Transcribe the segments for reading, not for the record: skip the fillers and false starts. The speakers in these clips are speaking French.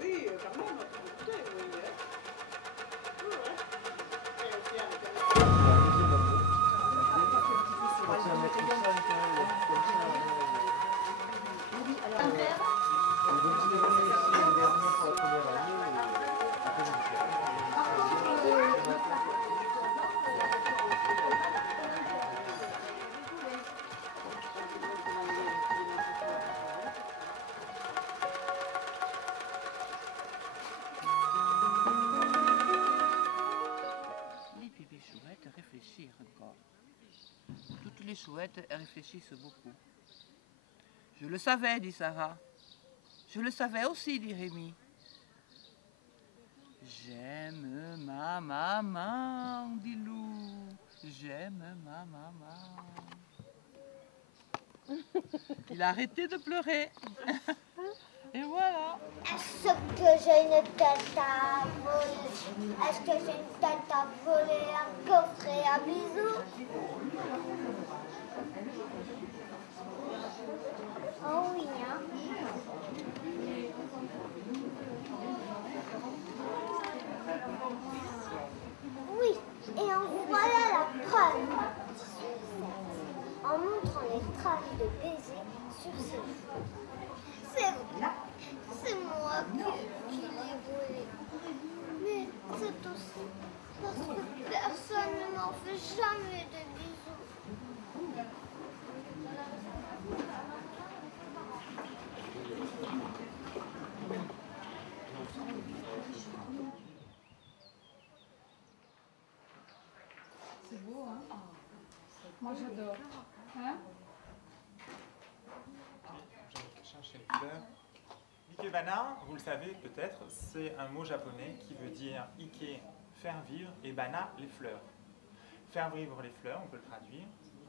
Oui, quand même, écoutez, oui. Oui, ouais. Et aussi avec Les bébés chouettes réfléchissent encore. Toutes les chouettes réfléchissent beaucoup. Je le savais, dit Sarah. Je le savais aussi, dit Rémi. J'aime ma maman, dit Lou. J'aime ma maman. Il a arrêté de pleurer. Et voilà. Est-ce que j'ai une tête à voler? Est-ce que j'ai une tête à voler, un coffret à bisous? Oh oui, hein? Oui, et en voilà la preuve. En montrant les traces de baiser sur ses joues. C'est vrai, c'est moi qui l'ai volé. Mais c'est aussi parce que personne ne m'en fait jamais de bisous. C'est beau, hein? Moi j'adore. Hein? Chercher une fleur. Ikebana, vous le savez peut-être, c'est un mot japonais qui veut dire Ike, faire vivre, et Bana, les fleurs. Faire vivre les fleurs, on peut le traduire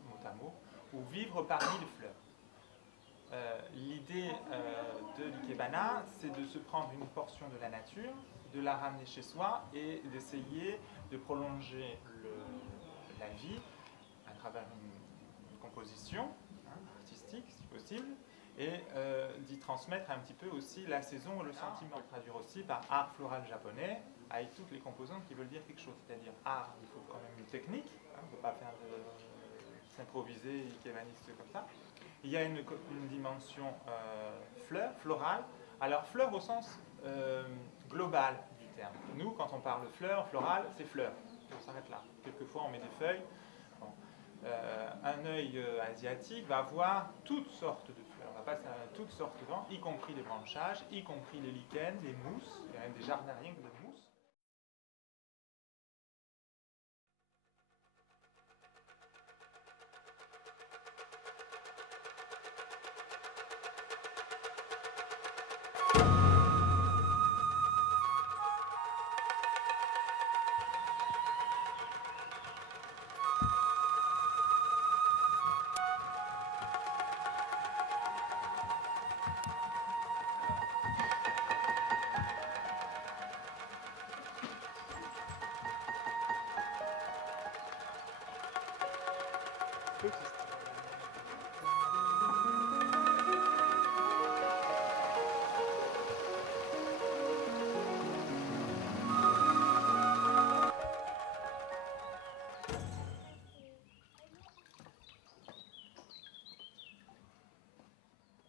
mot à mot, ou vivre parmi les fleurs. L'idée de l'Ikebana, c'est de se prendre une portion de la nature, de la ramener chez soi et d'essayer de prolonger la vie à travers une composition artistique, si possible, et d'y transmettre un petit peu aussi la saison ou le sentiment. On peut le traduire aussi par art floral japonais, avec toutes les composantes qui veulent dire quelque chose. C'est-à-dire art, il faut quand même une technique, on ne peut pas faire s'improviser ikebaniste comme ça. Il y a une dimension fleur, florale. Alors fleur au sens global du terme. Nous, quand on parle fleur, florale, c'est fleur. On s'arrête là. Quelquefois, on met des feuilles. Bon. Un œil asiatique va voir toutes sortes de fleurs, va passer à toutes sortes de vents, y compris les branchages, y compris les lichens, les mousses, il y a même des jardins rien que de mousses.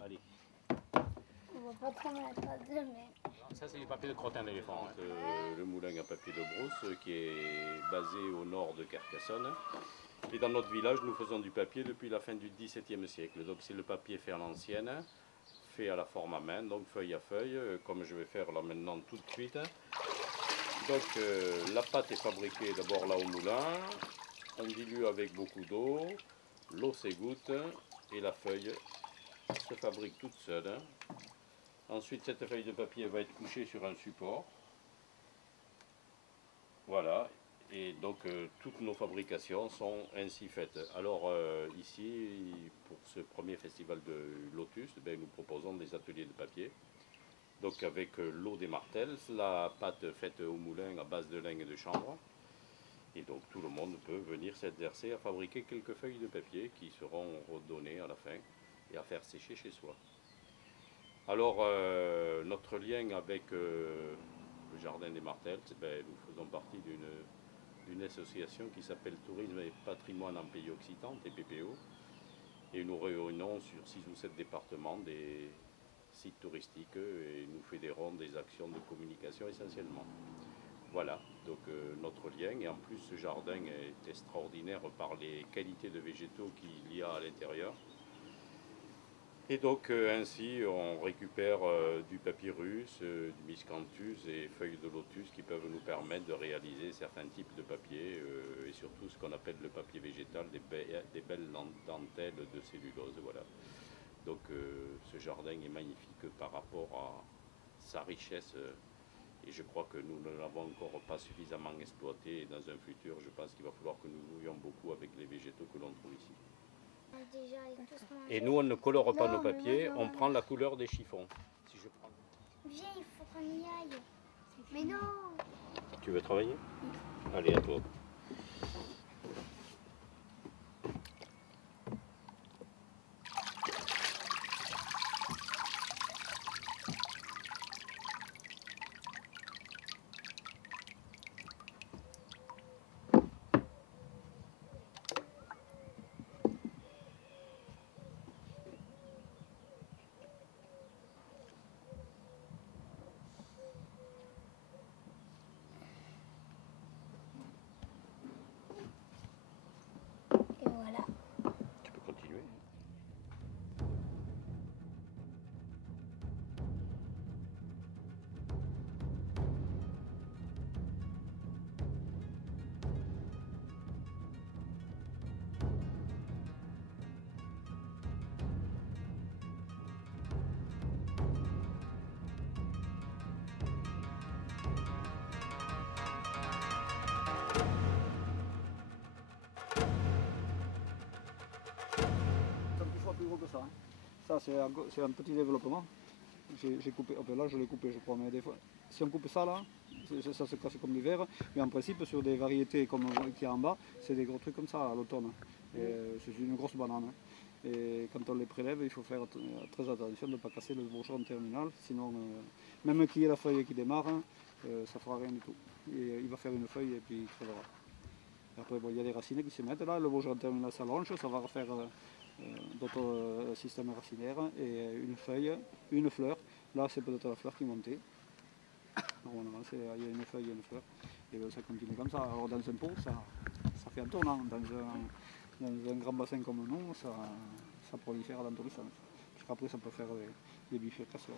Allez. On va pas trop mettre à deux, mais... Ça, c'est les papiers de crottin d'éléphant. Le moulin à papier de brousse qui est basé au nord de Carcassonne. Et dans notre village, nous faisons du papier depuis la fin du XVIIe siècle. Donc c'est le papier fait à l'ancienne, fait à la forme à main, donc feuille à feuille, comme je vais faire là maintenant tout de suite. Donc la pâte est fabriquée d'abord là au moulin, on dilue avec beaucoup d'eau, l'eau s'égoutte et la feuille se fabrique toute seule. Ensuite, cette feuille de papier va être couchée sur un support. Voilà. Et donc, toutes nos fabrications sont ainsi faites. Alors, ici, pour ce premier festival de Lotus, nous proposons des ateliers de papier. Donc, avec l'eau des martels, la pâte faite au moulin à base de lin et de chanvre. Et donc, tout le monde peut venir s'exercer à fabriquer quelques feuilles de papier qui seront redonnées à la fin et à faire sécher chez soi. Alors, notre lien avec le Jardin des Martels, nous faisons partie d'une association qui s'appelle Tourisme et Patrimoine en Pays Occitan, TPPO, et nous réunissons sur 6 ou 7 départements des sites touristiques et nous fédérons des actions de communication essentiellement. Voilà, donc notre lien, et en plus ce jardin est extraordinaire par les qualités de végétaux qu'il y a à l'intérieur. Et donc ainsi on récupère du papyrus, du miscanthus et feuilles de lotus qui peuvent nous permettre de réaliser certains types de papier et surtout ce qu'on appelle le papier végétal, des belles dentelles de cellulose. Voilà. Donc ce jardin est magnifique par rapport à sa richesse et je crois que nous ne l'avons encore pas suffisamment exploité et dans un futur je pense qu'il va falloir que nous jouions beaucoup avec les végétaux que l'on trouve ici. Et nous, on ne colore pas nos papiers, on prend la couleur des chiffons. Si je prends... Viens, il faut qu'on y aille. Mais non. Tu veux travailler? Allez, à toi. Et voilà. Tu peux continuer. C'est un petit fois plus gros que ça. Ça, c'est un petit développement. J'ai coupé, enfin là je l'ai coupé je crois, mais des fois, si on coupe ça là, ça se casse comme du verre, mais en principe sur des variétés comme qu'il y a en bas, c'est des gros trucs comme ça à l'automne. C'est une grosse banane. Et quand on les prélève, il faut faire très attention de ne pas casser le bourgeon terminal, sinon même qu'il y ait la feuille qui démarre, ça ne fera rien du tout. Et, il va faire une feuille et puis il crèvera. Après, bon, il y a des racines qui se mettent là, le bourgeon terminal s'allonge, ça va refaire d'autres systèmes racinaires et une feuille, une fleur. Là, c'est peut-être la fleur qui montait. Normalement, il y a une feuille et une fleur. Et ça continue comme ça. Alors, dans un pot, ça fait un tournant. Dans un grand bassin comme nous, ça prolifère dans tous les sens. Parce qu'après, ça peut faire des bifurcations.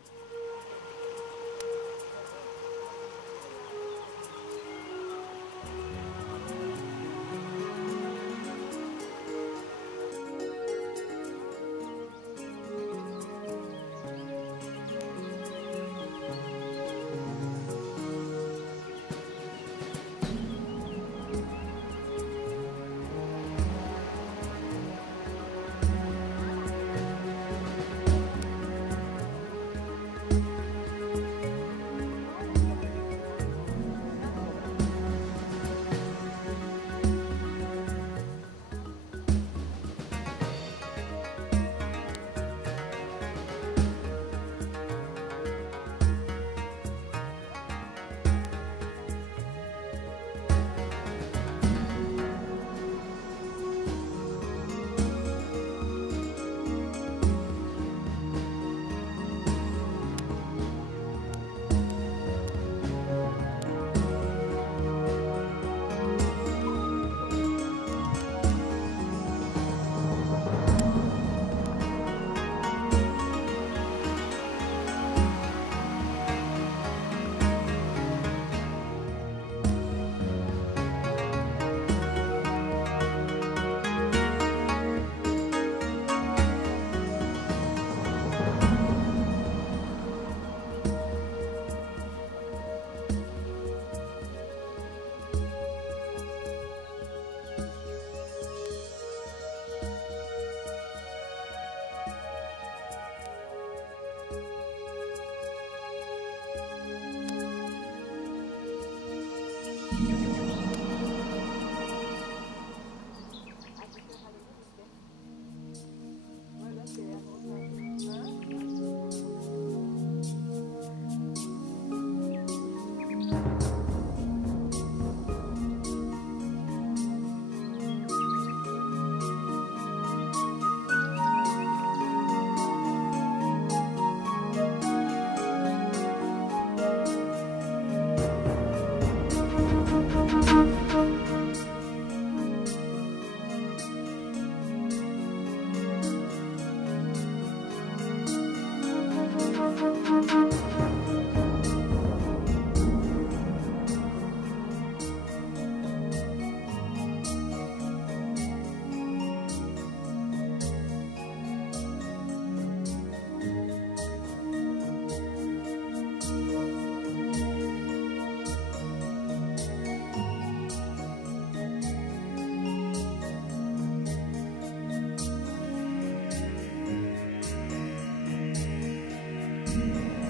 Thank you.